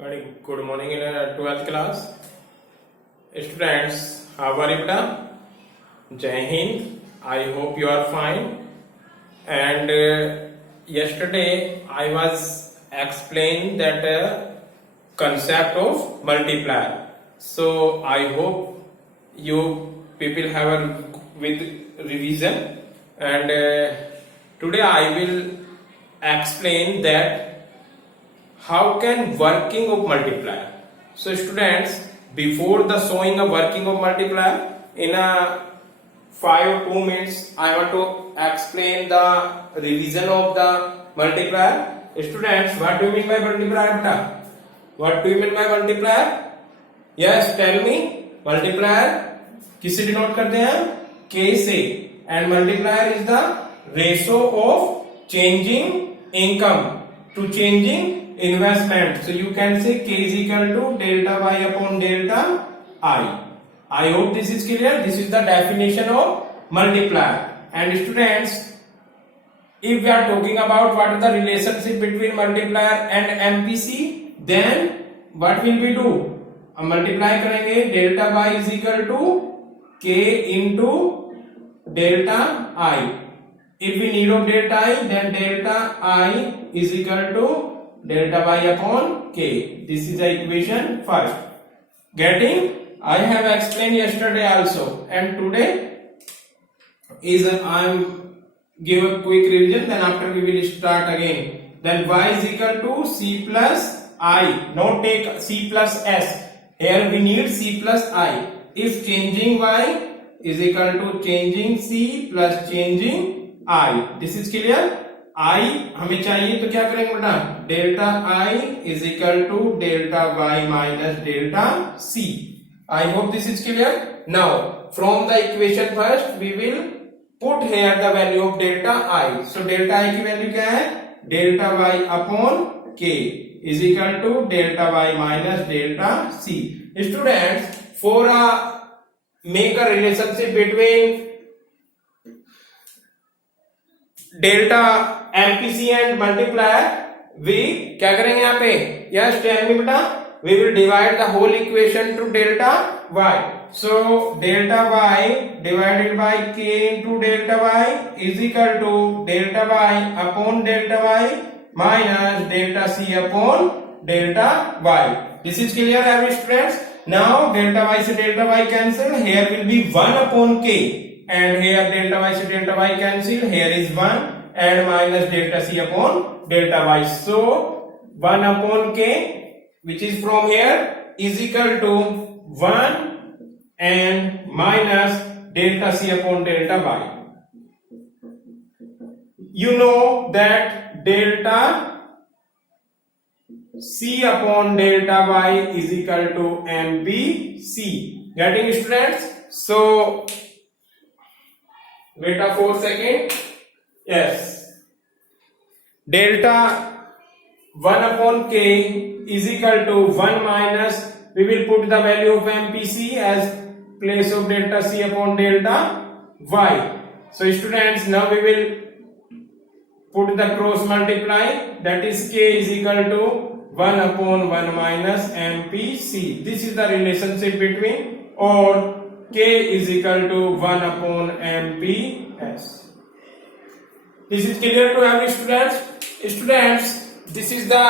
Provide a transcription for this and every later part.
Very good morning in 12th class. Students, how are you beta? Jai Hind. I hope you are fine. And yesterday I was explained that concept of multiplier. So I hope you people have a with revision. And today I will explain that how can working of multiplier. So students, before the showing a working of multiplier in a 5 or 2 minutes, I want to explain the revision of the multiplier. Students, what do you mean by multiplier beta? What do you mean by multiplier? Yes, tell me. Multiplier किससे denote करते हैं? K से. And multiplier is the ratio of changing income to changing investment. So you can say K is equal to delta Y upon delta I. I hope this is clear. This is the definition of multiplier. And students, if we are talking about what is the relationship between multiplier and MPC, then what will we do? हम multiply करेंगे delta Y is equal to K into delta I. If we need of delta I, then delta I is equal to delta Y upon K. This is the equation first. Getting? I have explained yesterday also, and today is I am give a quick revision. Then after we will start again. Then Y is equal to C plus I. Not take C plus S. Here we need C plus I. If changing Y is equal to changing C plus changing I. This is clear? I हमें चाहिए तो क्या करेंगे बेटा? Delta I is equal to delta Y minus delta C. I hope this is clear. Now from the equation first we will put here the value of delta I. So delta I की value क्या है? Delta Y upon K is equal to delta Y minus delta C. Students, for make a relationship between delta MPC and multiplier we क्या करेंगे यहाँ पे? Yes tell me बेटा. We will divide the whole equation to delta Y. So delta Y divided by K into delta Y is equal to delta Y upon delta Y minus delta C upon delta Y. This is clear every students. Now delta Y से delta Y cancel. Here will be 1 upon K. And here delta y से delta y cancel. Here is 1 and minus delta c upon delta y. So 1 upon k, which is from here, is equal to 1 and minus delta c upon delta y. You know that delta c upon delta y is equal to MBC. Getting students? So wait a 4 second. Yes, delta 1 upon k is equal to 1 minus, we will put the value of MPC as place of delta c upon delta y. So students, now we will put the cross multiply, that is k is equal to 1 upon 1 minus MPC. This is the relationship between, or K is equal to 1 upon MPS. This is clear to every students? Students, this is the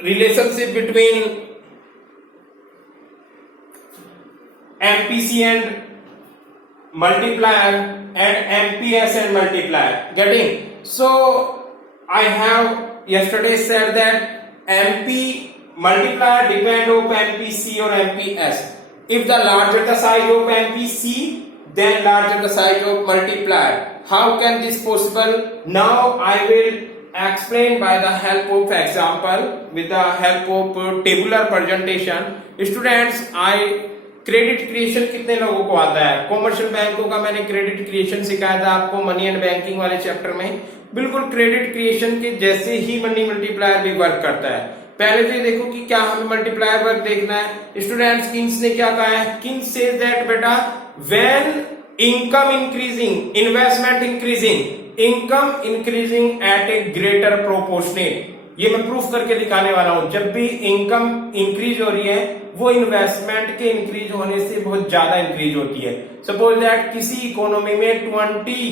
relationship between MPC and multiplier and MPS and multiplier. Getting? So I have yesterday said that MP multiplier depend on MPC or MPS. If the larger the size of MPC, then larger the size of multiplier. How can this possible? Now I will explain by the help of example, with the help of tabular presentation. Students, I credit creation कितने लोगों को आता है? Commercial बैंकों का मैंने credit creation सिखाया था आपको मनी एंड बैंकिंग वाले चैप्टर में. बिल्कुल क्रेडिट क्रिएशन के जैसे ही मनी मल्टीप्लायर भी वर्क करता है. पहले तो ये देखो कि क्या हमें मल्टीप्लायर वर्क देखना है. स्टूडेंट्स, किन्स ने क्या कहा है? किन्स सेज दैट बेटा, when income increasing, investment increasing, income increasing at a greater proportionate, ये मैं प्रूफ करके दिखाने वाला हूं। जब भी इनकम इंक्रीज हो रही है वो इन्वेस्टमेंट के इंक्रीज होने से बहुत ज्यादा इंक्रीज होती है। सपोज दैट किसी इकोनॉमी में 20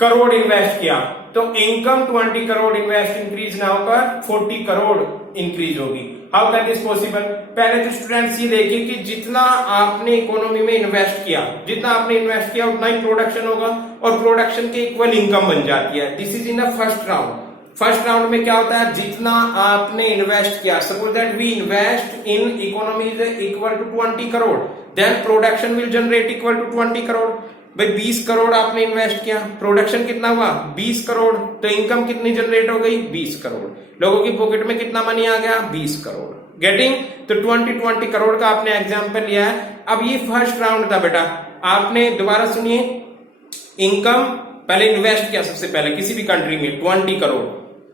करोड़ इन्वेस्ट किया तो इनकम 20 करोड़ इन्वेस्ट इंक्रीज ना होकर 40 करोड़ इंक्रीज होगी। How that is possible? पहले तो स्टूडेंट्स ये देखिए कि जितना आपने इकोनॉमी में इन्वेस्ट किया, जितना आपने इन्वेस्ट किया उतना ही प्रोडक्शन होगा और प्रोडक्शन के इक्वल इनकम बन जाती है। This is in the first round. First round में क्या होता है, जितना आपने इन्वेस्ट किया, suppose that we invest in economy is equal to 20 crore, then production will generate equal to 20 crore. भाई 20 करोड़ आपने इन्वेस्ट किया, प्रोडक्शन कितना हुआ 20 करोड़, तो इनकम कितनी जनरेट हो गई 20 करोड़। लोगों की पॉकेट में कितना मनी आ गया 20 करोड़। गेटिंग? तो 20 करोड़ का आपने एग्जांपल लिया है। अब ये फर्स्ट राउंड था बेटा, आपने दोबारा सुनिए, इनकम पहले इन्वेस्ट किया, सबसे पहले किसी भी कंट्री में 20 करोड़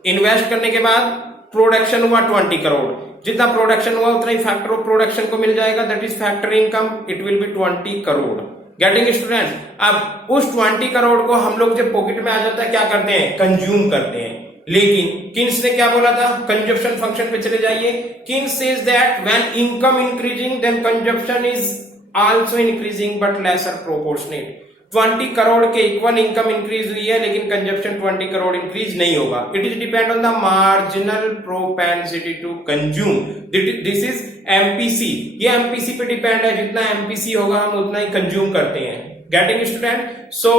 इन्वेस्ट करने के बाद प्रोडक्शन हुआ 20 करोड़, जितना प्रोडक्शन हुआ उतना ही फैक्टर ऑफ प्रोडक्शन को मिल जाएगा, that is factor income, it will B 20 crore. Getting students? अब उस 20 करोड़ को हम लोग जब पॉकेट में आ जाता है क्या करते हैं, कंज्यूम करते हैं। लेकिन किन्स ने क्या बोला था, कंजप्शन फंक्शन पे चले जाइए। Keynes says that when income increasing then consumption is also increasing but lesser proportionate. 20 crore के इक्वल इनकम इंक्रीज हुई है लेकिन कंजप्शन 20 करोड़ इंक्रीज नहीं होगा। It is depend on the marginal propensity to consume, this is MPC. ये MPC पे depend है, जितना एमपीसी होगा हम उतना ही कंज्यूम करते हैं। Getting student? So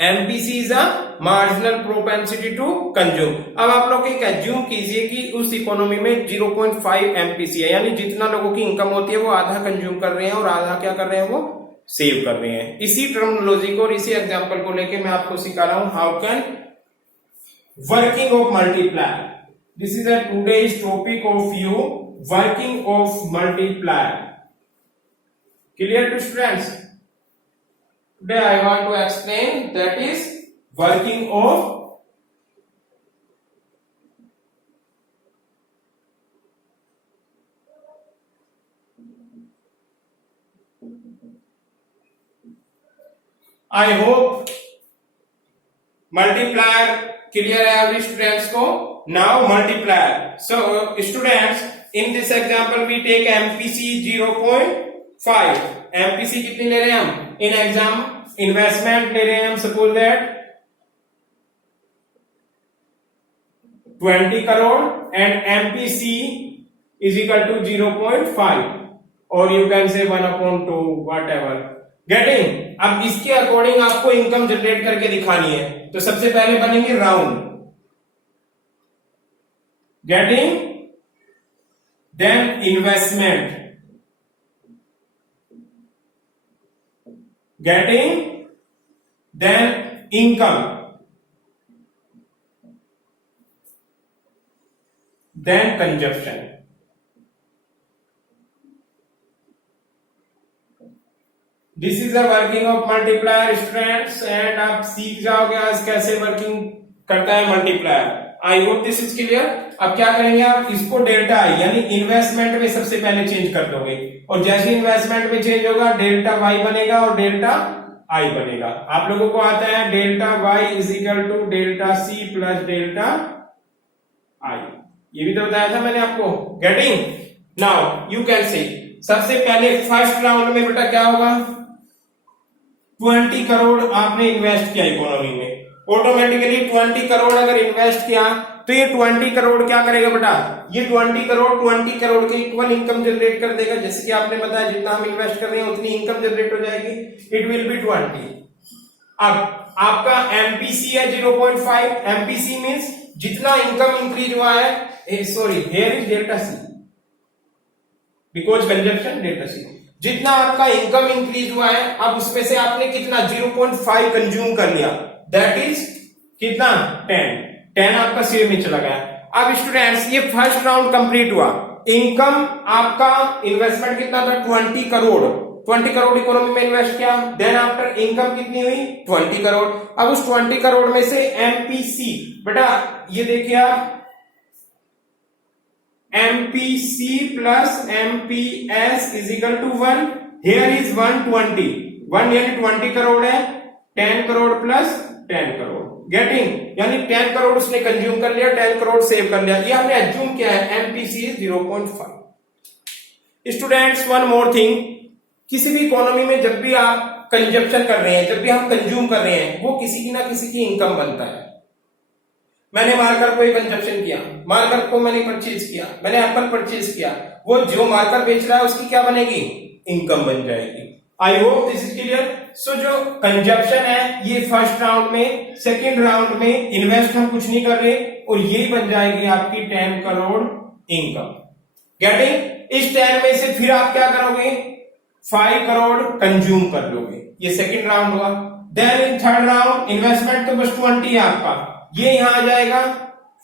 MPC is a marginal propensity to consume. अब आप लोग एक एज्यूम कीजिए कि उस इकोनॉमी में 0.5 एमपीसी है, यानी जितना लोगों की इनकम होती है वो आधा कंज्यूम कर रहे हैं और आधा क्या कर रहे हैं, वो सेव कर रहे हैं। इसी टर्मिनोलॉजी को और इसी एग्जांपल को लेके मैं आपको सिखा रहा हूं how can working of multiplier. This is a today's topic of you, working of multiplier. Clear to students? Today I want to explain that is working of I hope multiplier clear है every students को। Now multiplier. So students in this example we take MPC 0.5। MPC कितनी ले रहे हैं हम? In exam investment ले रहे हैं हम, suppose that 20 crore and MPC is equal to 0.5 और यू कैन से 1/2 वट एवर। गेटिंग? अब इसके अकॉर्डिंग आपको इनकम जनरेट करके दिखानी है, तो सबसे पहले बनेंगे round. Getting? Then investment, getting, then income, then consumption। This is the working of multiplier students and आप सीख जाओगे आज कैसे वर्किंग करता है multiplier. I hope this is clear. अब क्या करेंगे आप, इसको डेल्टा आई यानी इन्वेस्टमेंट में सबसे पहले चेंज कर दोगे और जैसे इन्वेस्टमेंट में चेंज होगा डेल्टा वाई बनेगा और डेल्टा आई बनेगा। आप लोगों को आता है delta Y is equal to delta C plus delta I, ये भी तो बताया था मैंने आपको। Getting? Now you can see सबसे पहले फर्स्ट राउंड में बेटा क्या होगा, 20 करोड़ आपने इन्वेस्ट किया इकोनॉमी में, ऑटोमेटिकली 20 करोड़ अगर इन्वेस्ट किया तो ये 20 करोड़ क्या करेगा बेटा, ये 20 करोड़ के इक्वल इनकम जनरेट कर देगा। जैसे कि आपने बताया जितना हम इन्वेस्ट कर रहे हैं उतनी इनकम जनरेट हो जाएगी, इट विल बी 20। अब आपका एमपीसी है 0.5, एमपीसी मींस जितना इनकम इंक्रीज हुआ है, sorry here is delta C because consumption delta C, जितना आपका इनकम इंक्रीज हुआ है अब उसमें से आपने कितना 0.5 कंज्यूम कर लिया, दैट इज कितना 10 आपका सेव में चला गया। अब स्टूडेंट्स ये फर्स्ट राउंड कंप्लीट हुआ, इनकम आपका इन्वेस्टमेंट कितना था 20 करोड़ इकोनॉमी में इन्वेस्ट किया, देन आफ्टर इनकम कितनी हुई 20 करोड़। अब उस 20 करोड़ में से एमपीसी बेटा ये देखिए आप, MPC plus MPS is equal to 1, here is 120, 1 यानी 20 करोड़ है, 10 करोड़ प्लस 10 करोड़। गेटिंग? यानी 10 करोड़ उसने कंज्यूम कर लिया, 10 करोड़ सेव कर लिया। ये हमने एज्यूम किया है, MPC is 0.5। Students one more thing, किसी भी इकोनॉमी में जब भी आप कंजप्शन कर रहे हैं, जब भी हम कंज्यूम कर रहे हैं, वो किसी की ना किसी की इनकम बनता है। मैंने मार्कर को कंजप्शन किया, मार्कर को मैंने परचेज किया, मैंने एप्पल परचेज किया, वो जो मार्कर बेच रहा है उसकी क्या बनेगी, इनकम बन जाएगी। I hope this is clear. So जो कंजप्शन है ये फर्स्ट राउंड में, सेकेंड राउंड में इन्वेस्ट हम कुछ नहीं कर रहे और यही बन जाएगी आपकी 10 करोड़ इनकम। गेटिंग? इस 10 में से फिर आप क्या करोगे, 5 करोड़ कंज्यूम कर लोगे, ये सेकेंड राउंड हुआ। Then in third round investment तो बस 20 है आपका, ये यहां आ जाएगा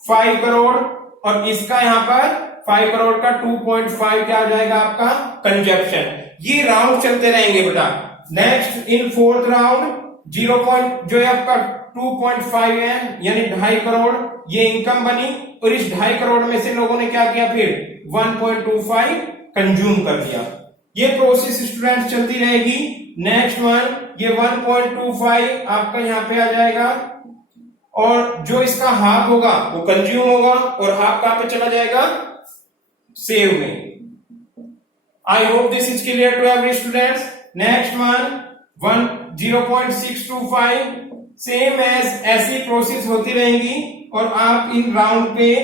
5 करोड़ और इसका यहां पर 5 करोड़ का 2.5 क्या आ जाएगा आपका कंजप्शन। ये राउंड चलते रहेंगे बेटा। नेक्स्ट इन फोर्थ राउंड 0 जो है आपका 2.5 है यानी 2.5 करोड़ ये इनकम बनी और इस 2.5 करोड़ में से लोगों ने क्या किया, फिर 1.25 कंज्यूम कर दिया। ये प्रोसेस स्टूडेंट चलती रहेगी। नेक्स्ट वन ये 1.25 आपका यहां पे आ जाएगा और जो इसका हाफ होगा वो कंज्यूम होगा और हाफ कहां पे चला जाएगा, सेव में। I hope this is clear to every students. Next one 0.625 same as, ऐसी प्रोसेस होती रहेंगी और आप इन राउंड पे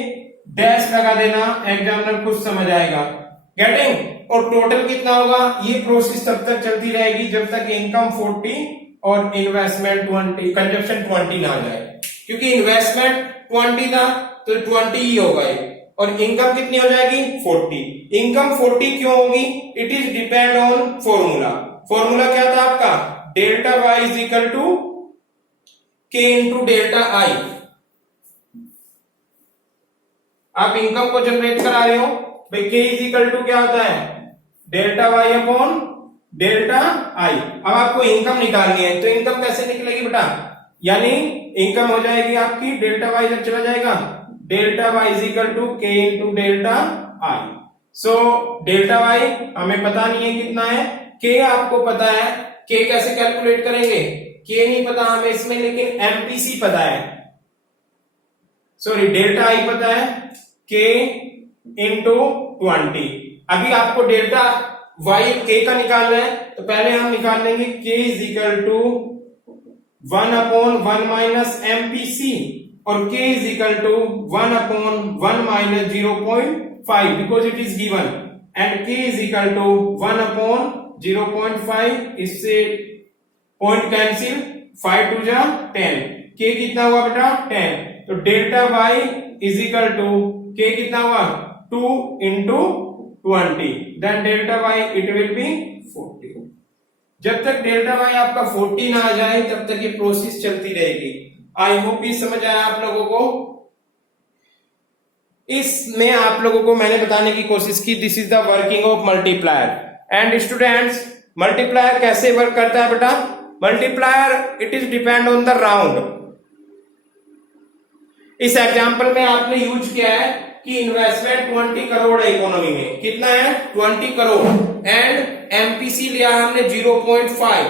डैश लगा देना, एग्जामिनर कुछ समझ आएगा। गेटिंग? और टोटल कितना होगा, ये प्रोसेस तब तक चलती रहेगी जब तक इनकम 40 और इन्वेस्टमेंट 20, कंजप्शन 20 ना आ जाए, क्योंकि इन्वेस्टमेंट 20 था तो 20 ही होगा ये, और इनकम कितनी हो जाएगी 40। इनकम 40 क्यों होगी, it is depend on formula. Formula क्या था आपका, delta Y is equal to K into delta I. आप इनकम को जनरेट करा रहे हो भाई, के इज इक्वल टू क्या होता है, delta Y upon delta I. अब आपको इनकम निकालनी है तो इनकम कैसे निकलेगी बेटा, यानी इनकम हो जाएगी आपकी डेल्टा वाई इधर चला जाएगा, delta Y is equal to K into delta I. So delta Y हमें पता नहीं है कितना है, के आपको पता है, के कैसे कैलकुलेट करेंगे, के नहीं पता हमें इसमें, लेकिन एमपीसी पता है, सॉरी डेल्टा आई पता है, के इंटू 20। अभी आपको डेल्टा वाई के का निकालना है तो पहले हम निकाल लेंगे K is equal to 1/1 minus MPC और k is equal to 1/1 minus 0.5 because it is given and k is equal to 1/0.5। इससे पॉइंट कैंसिल, 5 2 जा 10, k कितना हुआ बेटा 10, तो delta y is equal to k कितना हुआ 2 into 20, then delta y it will be 40। जब तक डेल्टा y आपका 40 ना आ जाए तब तक ये प्रोसेस चलती रहेगी। आई होप ये समझ आया आप लोगों को। इसमें आप लोगों को मैंने बताने की कोशिश की, this is the working of multiplier. And students multiplier कैसे वर्क करता है बेटा, multiplier it is depend on the round. इस एग्जांपल में आपने यूज किया है कि इन्वेस्टमेंट 20 करोड़ है इकोनॉमी में, कितना है 20 करोड़ एंड एमपीसी लिया हमने 0.5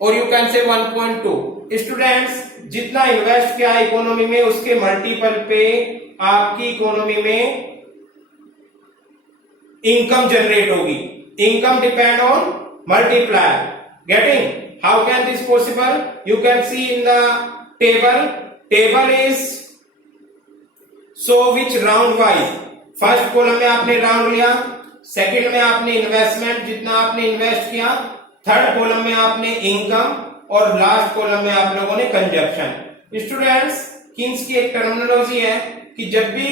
और यू कैन से 1.2। स्टूडेंट्स जितना इन्वेस्ट किया इकोनॉमी में उसके मल्टीपल पे आपकी इकोनॉमी में इनकम जनरेट होगी। Income depend on multiplier. Getting? How can this possible, you can C in the table is so which round wise. First column में आपने राउंड लिया, सेकंड में आपने इन्वेस्टमेंट जितना आपने इन्वेस्ट किया, थर्ड कॉलम में आपने इनकम और लास्ट कॉलम में आप लोगों ने कंजप्शन। स्टूडेंट्स किन्स की एक टर्मिनोलॉजी है कि जब भी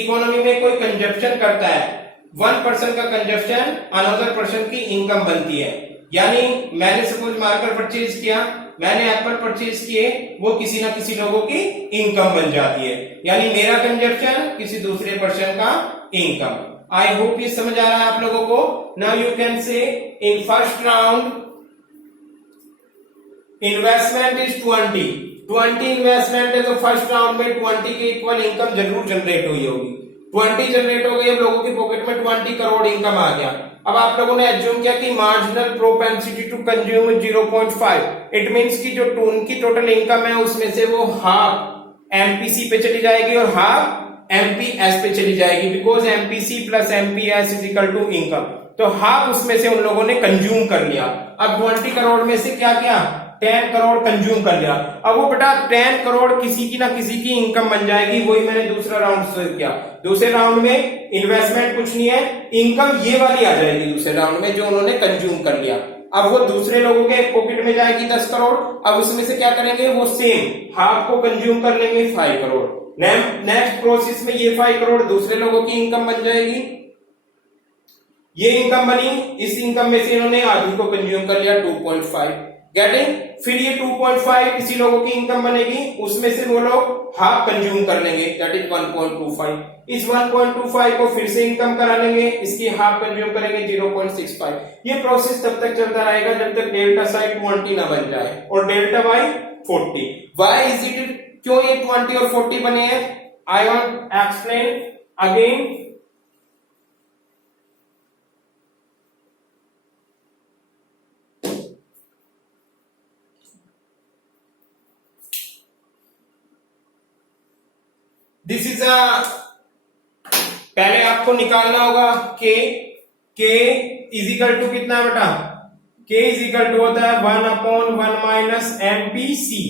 इकोनॉमी में कोई कंजप्शन करता है, वन पर्सन का कंजप्शन अनदर पर्सन की इनकम बनती है। यानी मैंने सपोज मार्कर परचेज किया, मैंने एप्पल परचेज किए, वो किसी ना किसी लोगों की इनकम बन जाती है, यानी मेरा कंजप्शन किसी दूसरे पर्सन का इनकम। आई होप ये समझ आ रहा है आप लोगों को। नाउ यू कैन से in first round investment is 20 investment है तो फर्स्ट राउंड में 20 के इक्वल इनकम जरूर जनरेट हुई होगी। 20 जनरेट हो गई, अब लोगों की पॉकेट में 20 करोड़ इनकम आ गया। अब आप लोगों ने एज्यूम किया कि marginal propensity to consume 0.5, it means कि जो उनकी टोटल इनकम है उसमें से वो हाफ एमपीसी पे चली जाएगी और हाफ एमपीएस पे चली जाएगी, because MPC plus MPS is equal to income. तो हाफ उसमें से उन लोगों ने कंज्यूम कर लिया। अब 20 करोड़ में से क्या किया, 10 करोड़ कंज्यूम कर लिया। अब वो बेटा 10 करोड़ किसी की ना किसी की इनकम बन जाएगी, वही मैंने दूसरा राउंड से किया। दूसरे राउंड में इन्वेस्टमेंट कुछ नहीं है, इनकम ये वाली आ जाएगी दूसरे राउंड में जो उन्होंने कंज्यूम कर लिया। अब वो दूसरे लोगों के पॉकेट में जाएगी 10 करोड़। अब उसमें से क्या करेंगे, वो सेम हाफ को कंज्यूम कर लेंगे 5 करोड़। नेक्स्ट प्रोसेस में ये 5 करोड़ दूसरे लोगों की इनकम बन जाएगी। ये इनकम बनी, इस इनकम में से इन्होंने आधी को कंज्यूम कर लिया 2.5, गेटिंग। फिर ये 2.5 किसी लोगों की इनकम बनेगी, उसमें से वो लोग हाफ कंज्यूम कर लेंगे, दैट इज 1.25। इस 1.25 को फिर से इनकम करा लेंगे, इसकी हाफ कंज्यूम करेंगे 0.65। ये प्रोसेस तब तक चलता रहेगा जब तक डेल्टा साइड 20 ना बन जाए और delta Y 40। Why is it, क्यों ये 20 और 40 बने हैं, I want explain again. This is a, पहले आपको निकालना होगा के इज इक्वल टू कितना है बेटा, के इज इक्वल टू होता है 1/1 माइनस एमपीसी।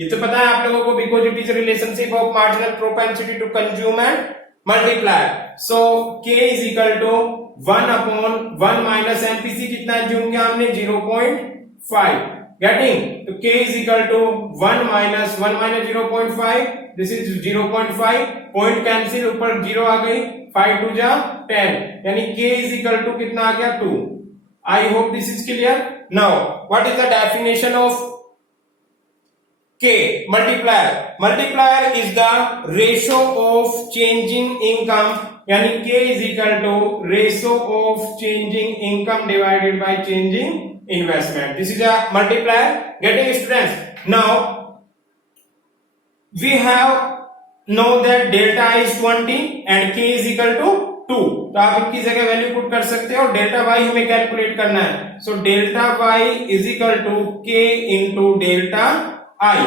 ये तो पता है आप लोगों को, because it is relationship of marginal propensity to consume and multiply. So K is equal to 1/1 minus MPC, कितना ज्यूम किया हमने 0.5, गेटिंग। तो k is equal to 1 minus 0.5, this is 0.5, point cancel, ऊपर 0 आ गई, 5 2 जा 10, यानी k इज इक्वल टू कितना आ गया 2। आई hope this is clear. Now what is the definition of k? Multiplier is the ratio of changing income, यानी k is equal to ratio of changing income divided by changing investment. This is a multiplier. Getting students? Now we have know that delta is 20 and k is equal to 2. तो आप इनकी जगह value put कर सकते हो और delta Y हमें calculate करना है। So delta Y is equal to k into delta I,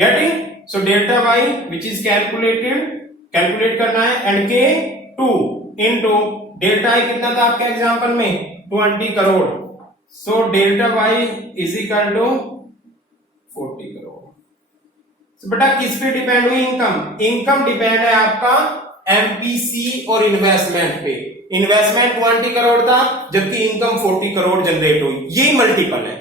getting. So delta Y which is calculate करना है and k 2 into delta I कितना था आपके एग्जाम्पल में 20 crore. So delta Y is equal to 40 crore. so, बेटा किस पे डिपेंड हुई इनकम डिपेंड है आपका एमपीसी और इन्वेस्टमेंट पे। इन्वेस्टमेंट 20 करोड़ था जबकि इनकम 40 करोड़ जनरेट हुई। यही मल्टीपल है,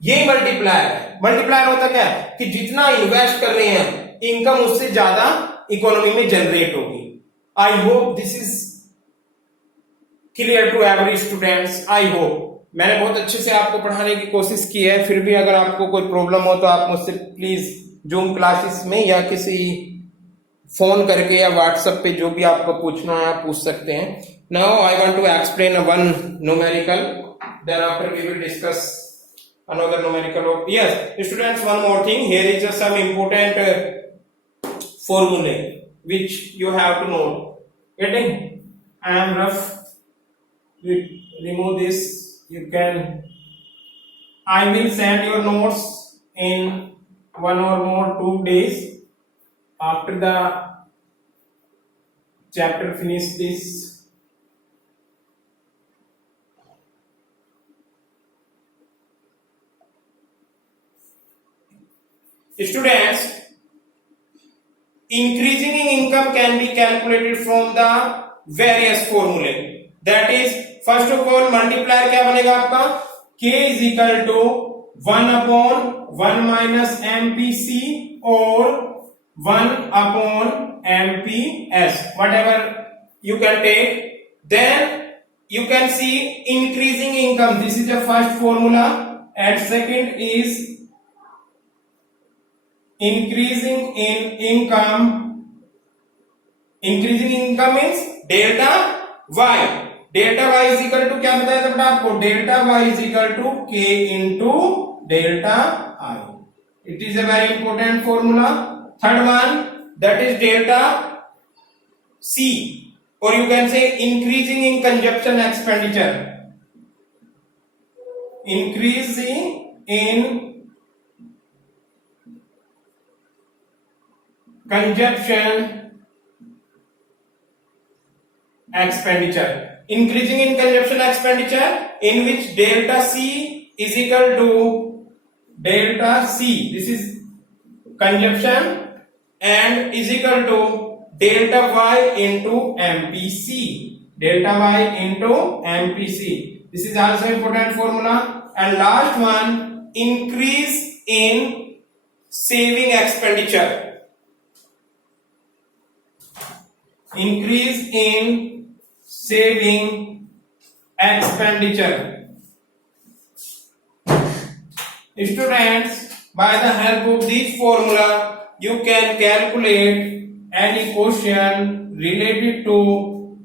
यही मल्टीप्लायर है। मल्टीप्लायर होता क्या है कि जितना इन्वेस्ट कर रहे हैं इनकम उससे ज्यादा इकोनॉमी में जनरेट होगी। I hope this is clear to every students. I hope मैंने बहुत अच्छे से आपको पढ़ाने की कोशिश की है, फिर भी अगर आपको कोई प्रॉब्लम हो तो आप मुझसे प्लीज जूम क्लासेस में या किसी फोन करके या व्हाट्सएप पे जो भी आपको पूछना है आप पूछ सकते हैं। Now I want to explain one numerical, then after we will discuss another numerical. Yes students, one more thing, here is some important formulae which you have to know. Getting? I am rough. Remove this. You can, I will send your notes in 1 or more 2 days after the chapter finish this. Students, increasing in income can be calculated from the various formulae. That is, first of all multiplier क्या बनेगा आपका, k is equal to 1/1 minus MPC और 1/MPS, whatever you can take. Then you can see increasing income, this is the first formula, and second is increasing in income. Increasing income means delta y. Delta Y is equal to क्या बताया था बेटा आपको, delta Y is equal to k into delta I. It is a very important formula. Third one that is delta C, और you can say increasing in consumption expenditure, increasing in consumption expenditure. Increasing in consumption expenditure, in which delta C is equal to delta C, this is consumption, and is equal to delta Y into MPC, delta Y into MPC. This is also important formula. And last one, increase in saving expenditure, increase in saving expenditure. Students, by the help of this formula, you can calculate any question related to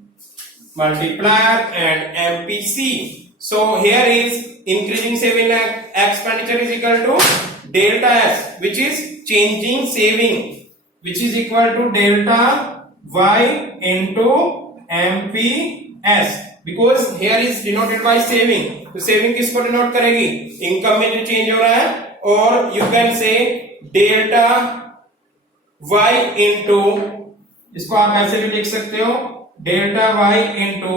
multiplier and MPC. So here is increasing saving expenditure is equal to delta S, which is changing saving, which is equal to delta Y into MPS, because here is denoted by saving. तो saving किसको denote करेगी? Income में जो change हो रहा है. और you can say delta y into, इसको आप ऐसे भी लिख सकते हो, delta y into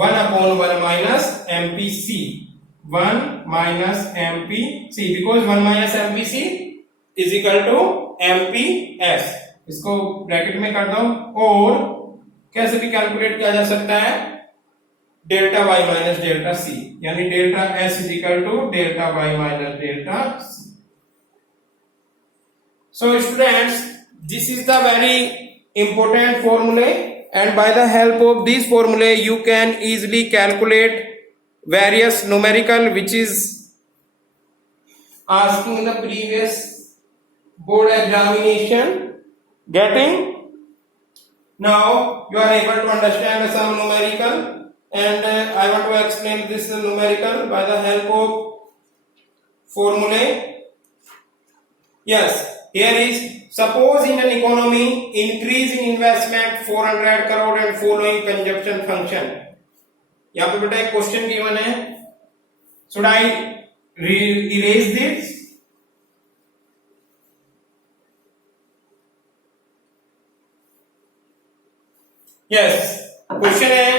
1/1 minus MPC, 1 minus MPC, because 1 minus MPC is equal to MPS. इसको ब्रैकेट में कर दो. और कैसे भी कैलकुलेट किया जा सकता है, delta y minus delta c, यानी delta s is equal to delta y minus delta c. So students, this is the very important formula, and by the help of this formula you can easily calculate various numerical which is asking in the previous board examination. Getting? Now you are able to understand some numerical, and I want to explain this numerical by the help of formula. Yes, here is, suppose in an economy increase in investment 400 crore and following consumption function. यहाँ पे बेटा एक question given है. Should I erase this? Yes, question है,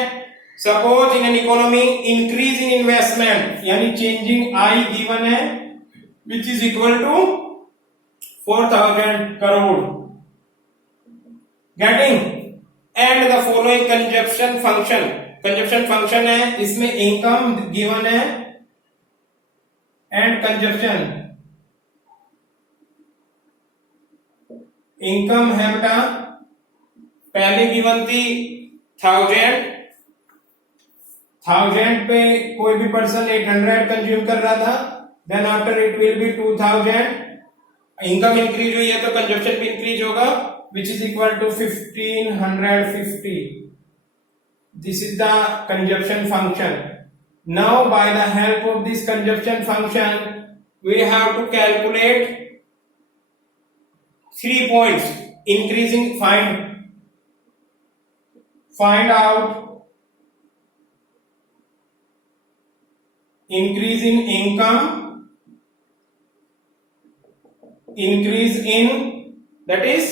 suppose in an economy increase in investment, यानी changing I given है, which is equal to 4000 crore. Getting? And the following consumption function, consumption function है, इसमें इनकम गिवन है and consumption. Income है बेटा, पहले given थी 1000 पे कोई भी पर्सन 800 कंज्यूम कर रहा था, then after it will be 2000. Income increase हुई है तो कंजप्शन भी इंक्रीज होगा, which is equal to 1550. This is the consumption function. Now by the help of this consumption function we have to calculate 3 points. Increasing, find out increase in income, increase in, that is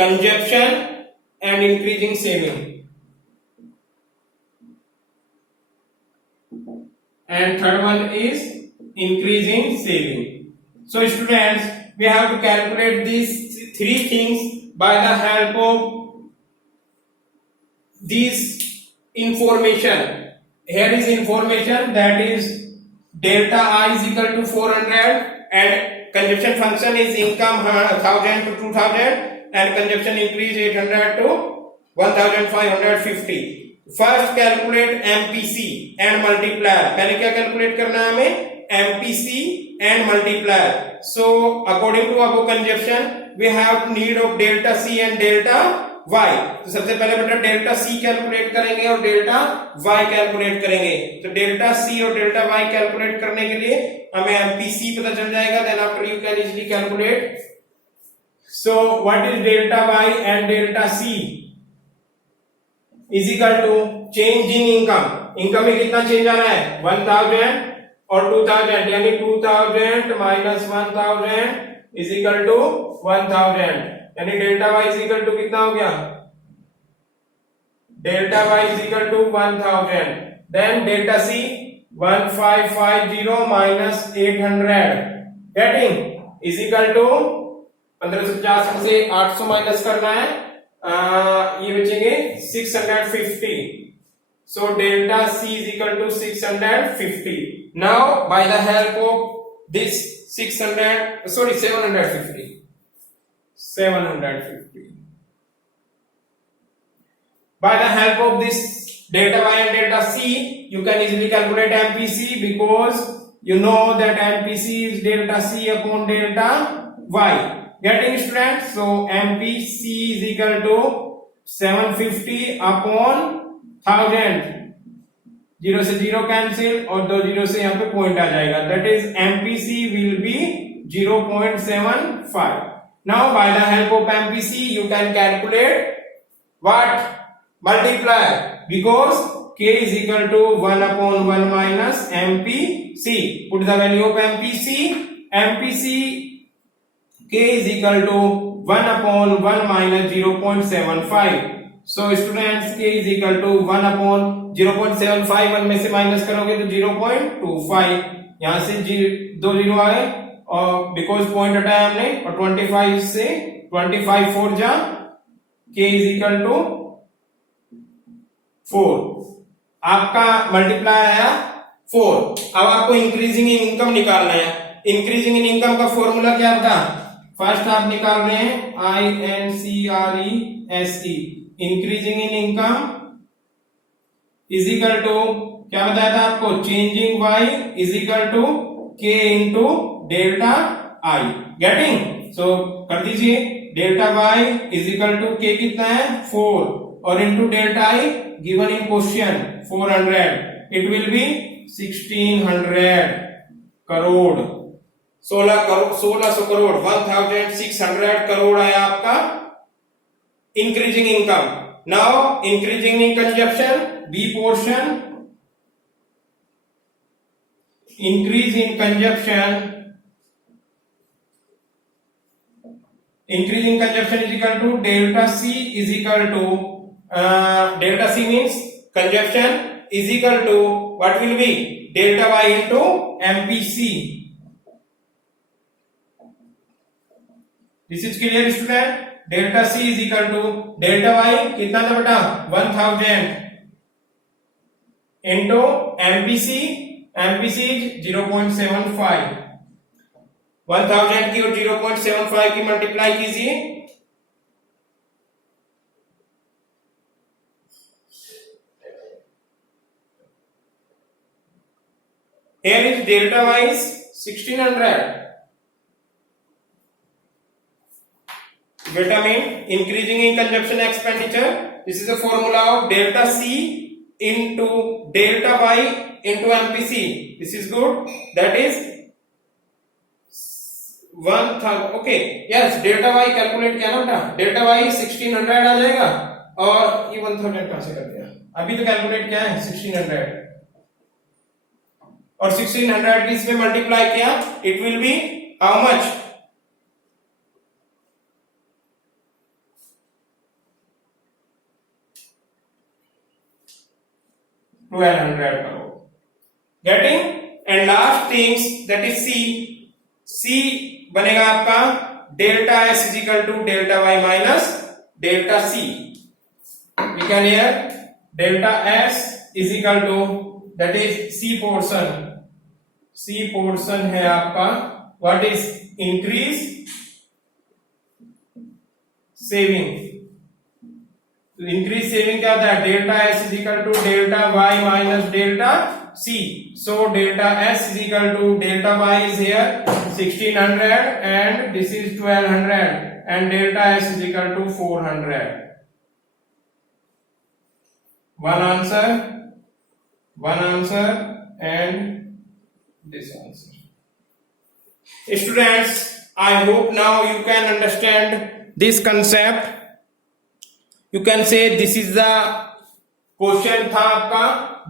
consumption, and increasing saving. And third one is increasing saving. So students, we have to calculate these 3 things by the help of this information. Here is information, that is delta I is equal to 400 and consumption function is income 1000 to 2000 and consumption increase 800 to 1550. First calculate MPC and multiplier. पहले क्या calculate करना है हमें? MPC and multiplier. So according to our consumption we have need of delta C and delta y. तो सबसे पहले बेटा delta C calculate करेंगे और डेल्टा y कैलकुलेट करेंगे. तो डेल्टा C और डेल्टा y कैलकुलेट करने के लिए हमें MPC पता चल जाएगा, then after you can easily calculate. So what is delta y and delta C is equal to change in income. Income में कितना चेंज आ रहा है? 1000 और 2000, यानी 2000 माइनस 1000 इज इक्वल टू 1000, यानी delta y is equal to कितना हो गया, delta y is equal to 1000, then delta c 1550 minus 800 getting is equal to 1550 में से 800 माइनस करना है, ये बचेंगे 650. So delta c is equal to 650. Now by the help of this 750. By the help of this delta y and delta c, you can easily calculate MPC, because you know that MPC is delta c upon delta y. Getting students? So MPC is equal to 750 upon 1000. 0 से 0 cancel और 2 0 से यहाँ पे point आ जाएगा. That is MPC will be 0.75. Now by the help of MPC you can calculate what? Multiplier, because K is equal to 1 upon 1 minus MPC. Put the value of MPC. MPC K is equal to 1 upon 1 minus 0.75. So students, K is equal to 1 upon 0.75, 1 में से minus करोगे तो 0.25, यहाँ से 2 0 आए और because point हटाया हमने, और 25 से 25 4 जा, K is equal to 4. आपका मल्टीप्लाई आया 4. अब आपको इंक्रीजिंग इन इनकम निकालना है. इंक्रीजिंग इन इनकम का फॉर्मूला क्या था? फर्स्ट आप निकाल रहे हैं INCRESE, increasing in income is equal to, क्या बताया था आपको, changing y is equal to K into delta I. Getting? So कर दीजिए, delta y is equal to K कितना है 4 और into delta I given in question 400. It will be 1600 crore, 1600 crore, 1600 crore है आपका increasing income. Now increasing in consumption, be portion, increase in consumption is equal to delta C is equal to delta C means consumption is equal to what will be delta Y into MPC. This is clear student? Delta C is equal to delta Y कितना था बेटा 1000 into MPC. MPC is 0.75. 1000 की और 0.75 की multiply कीजिए, here is delta y is 1600. Delta mean increasing in consumption expenditure. This is the formula of delta C into delta y into MPC. This is good. That is 1000. Okay. Yes, delta y calculate किया ना बेटा, delta y 1600 आ जाएगा और ये 1000 कहां से कर दिया, अभी तो कैलकुलेट किया है 1600 और 1600 की इसमें मल्टीप्लाई किया, it will B how much, $1200 crore. Getting? And last things, that is C. C बनेगा आपका delta S is equal to delta Y minus delta C. We can hear delta S is equal to, that is C portion. C portion है आपका what is increase saving. Increase saving क्या होता है, delta S is equal to delta Y minus delta C. So delta S is equal to delta Y is here 1600 and this is 1200 and delta S is equal to 400. One answer and this answer. Students, I hope now you can understand this concept. You can say this is the question था आपका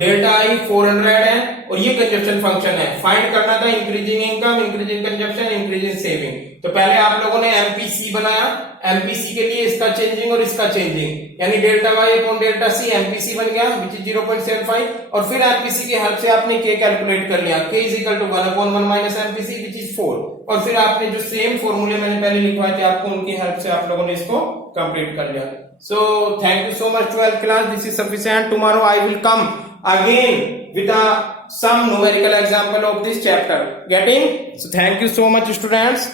delta आई 400 है और ये consumption function है। Find करना था increasing income, increasing consumption, increasing saving. तो पहले आप लोगों ने एमपीसी बनाया, एमपीसी के लिए इसका चेंजिंग और इसका चेंजिंग, यानी delta Y upon delta C MPC बन गया विच इज 0.75, और फिर एमपीसी की हेल्प से आपने के कैलकुलेट कर लिया, K is equal to 1/1 minus MPC which is 4, और फिर आपने जो सेम फॉर्मूले मैंने पहले लिखवाए थे आपको, उनकी हेल्प से आप लोगों ने इसको कंप्लीट कर लिया। So thank you so much 12th class, this is sufficient. Tomorrow I will come again with some numerical example of this chapter. Getting? So thank you so much students.